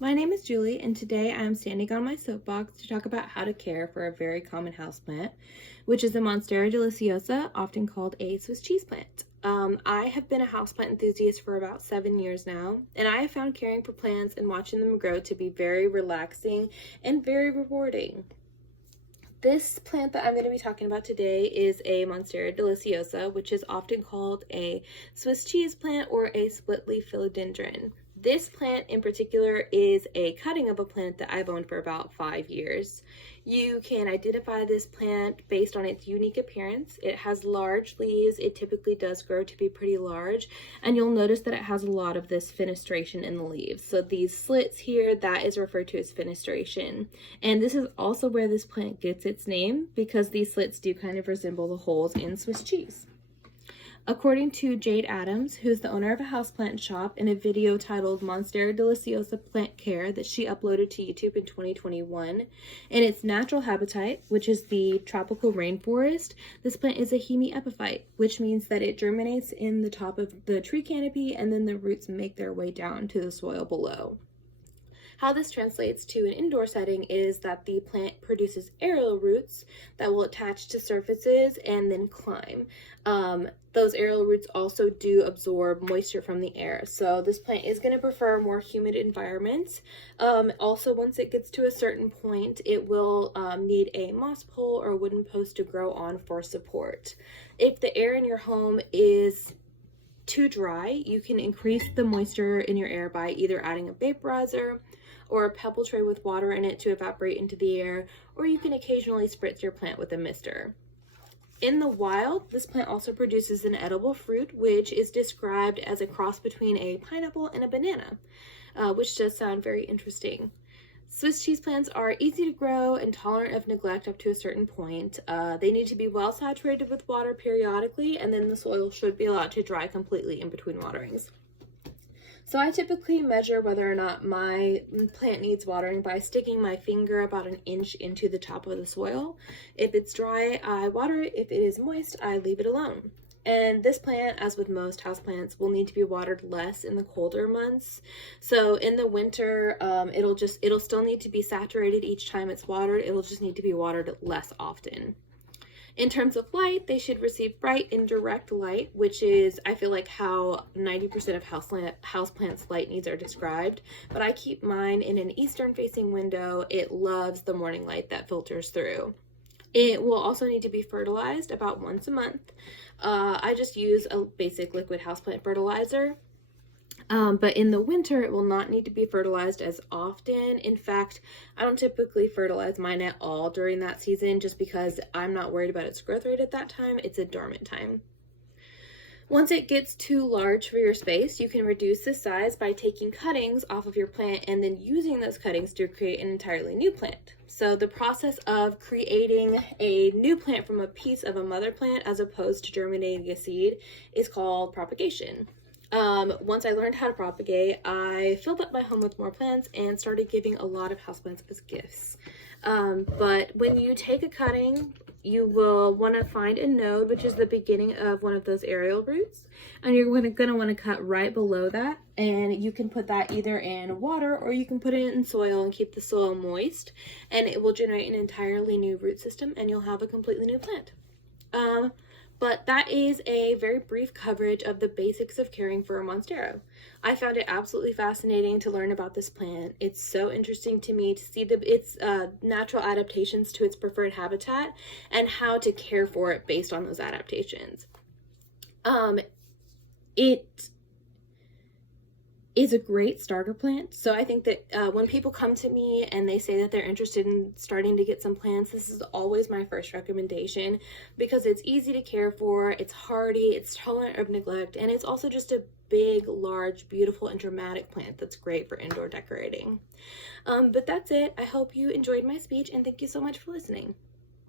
My name is Julie, and today I am standing on my soapbox to talk about how to care for a very common houseplant, which is a Monstera deliciosa, often called a Swiss cheese plant. I have been a houseplant enthusiast for about 7 years now, and I have found caring for plants and watching them grow to be very relaxing and very rewarding. This plant that I'm going to be talking about today is a Monstera deliciosa, which is often called a Swiss cheese plant or a split-leaf philodendron. This plant in particular is a cutting of a plant that I've owned for about 5 years. You can identify this plant based on its unique appearance. It has large leaves. It typically does grow to be pretty large, and you'll notice that it has a lot of this fenestration in the leaves. So these slits here, that is referred to as fenestration. And this is also where this plant gets its name, because these slits do kind of resemble the holes in Swiss cheese. According to Jade Adams, who's the owner of a houseplant shop, in a video titled Monstera deliciosa Plant Care that she uploaded to YouTube in 2021, in its natural habitat, which is the tropical rainforest, this plant is a hemiepiphyte, which means that it germinates in the top of the tree canopy and then the roots make their way down to the soil below. How this translates to an indoor setting is that the plant produces aerial roots that will attach to surfaces and then climb. Those aerial roots also do absorb moisture from the air, so this plant is going to prefer more humid environments. Also, once it gets to a certain point, it will need a moss pole or a wooden post to grow on for support. If the air in your home is too dry, you can increase the moisture in your air by either adding a vaporizer or a pebble tray with water in it to evaporate into the air, or you can occasionally spritz your plant with a mister. In the wild, this plant also produces an edible fruit, which is described as a cross between a pineapple and a banana, which does sound very interesting. Swiss cheese plants are easy to grow and tolerant of neglect up to a certain point. They need to be well saturated with water periodically, and then the soil should be allowed to dry completely in between waterings. So I typically measure whether or not my plant needs watering by sticking my finger about an inch into the top of the soil. If it's dry, I water it. If it is moist, I leave it alone. And this plant, as with most houseplants, will need to be watered less in the colder months. So in the winter, it'll still need to be saturated each time it's watered. It'll just need to be watered less often. In terms of light, they should receive bright indirect light, which is, I feel like, how 90% of houseplants' light needs are described. But I keep mine in an eastern-facing window. It loves the morning light that filters through. It will also need to be fertilized about once a month. I just use a basic liquid houseplant fertilizer. But in the winter, it will not need to be fertilized as often. In fact, I don't typically fertilize mine at all during that season just because I'm not worried about its growth rate at that time. It's a dormant time. Once it gets too large for your space, you can reduce the size by taking cuttings off of your plant and then using those cuttings to create an entirely new plant. So the process of creating a new plant from a piece of a mother plant as opposed to germinating a seed is called propagation. Once I learned how to propagate, I filled up my home with more plants and started giving a lot of houseplants as gifts. But when you take a cutting, you will want to find a node, which is the beginning of one of those aerial roots, and you're going to want to cut right below that, and you can put that either in water or you can put it in soil and keep the soil moist, and it will generate an entirely new root system and you'll have a completely new plant. But that is a very brief coverage of the basics of caring for a Monstera. I found it absolutely fascinating to learn about this plant. It's so interesting to me to see its natural adaptations to its preferred habitat and how to care for it based on those adaptations. It is a great starter plant. So I think that when people come to me and they say that they're interested in starting to get some plants, this is always my first recommendation because it's easy to care for, it's hardy, it's tolerant of neglect, and it's also just a big, large, beautiful, and dramatic plant that's great for indoor decorating. But that's it. I hope you enjoyed my speech, and thank you so much for listening.